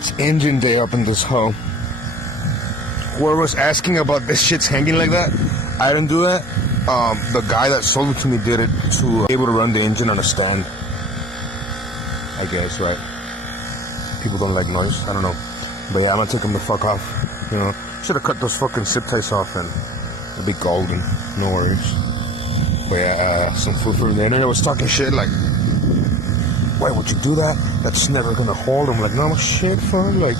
It's engine day up in this hoe. Whoever was asking about this shit's hanging like that, I didn't do that. The guy that sold it to me did it to be able to run the engine on a stand. I guess, right? People don't like noise. I don't know. But yeah, I'm gonna take them the fuck off. You know, should have cut those fucking zip ties off and it'll be golden. No worries. But yeah, some food for the internet was talking shit like, why would you do that? That's never gonna hold. I'm like, no shit, fun. Like,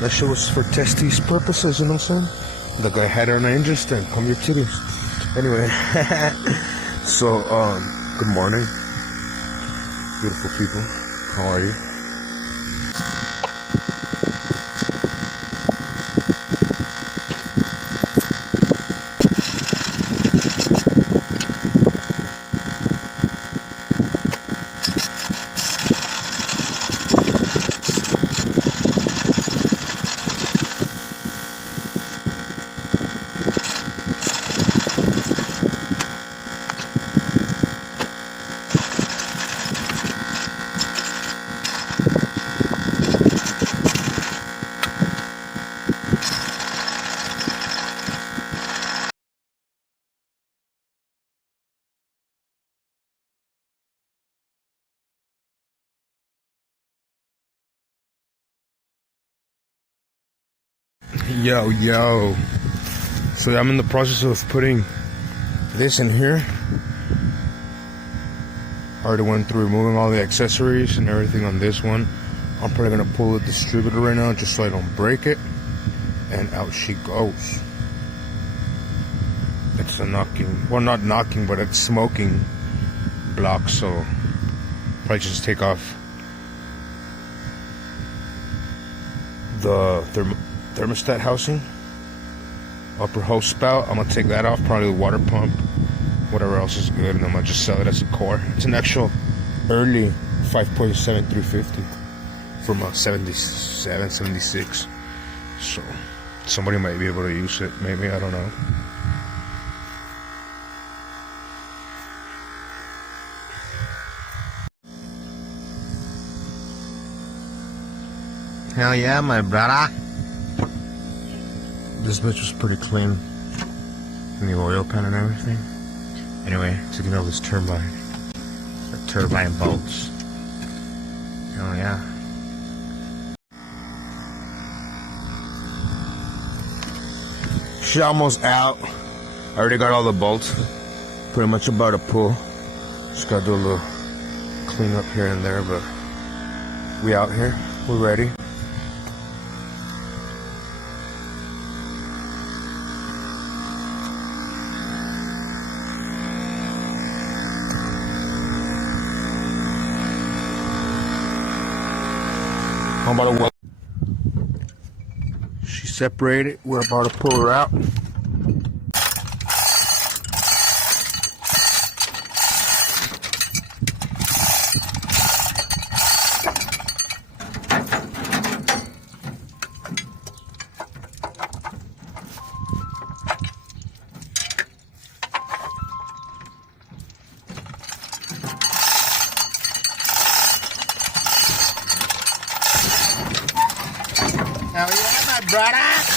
that shit was for testes purposes, you know what I'm saying? The guy had it on an engine stand. Come your titties. Anyway, so, good morning. Beautiful people. How are you? Yo. So I'm in the process of putting this in here. I already went through removing all the accessories and everything on this one. I'm probably gonna pull the distributor right now just so I don't break it. And out she goes. It's a knocking, well, not knocking, but it's smoking block, so probably just take off the thermostat housing, upper hose spout. I'm gonna take that off, probably the water pump, whatever else is good, and I'm gonna just sell it as a core. It's an actual early 5.7 350 from a 77, 76. So somebody might be able to use it, maybe, I don't know. Hell yeah, my brother. This bitch was pretty clean. And the oil pan and everything. Anyway, taking out this turbine. The turbine bolts. Oh yeah. She's almost out. I already got all the bolts. Pretty much about to pull. Just gotta do a little clean up here and there, but we out here. We're ready. I'm about to weld. She separated. We're about to pull her out. Hell yeah, my brother!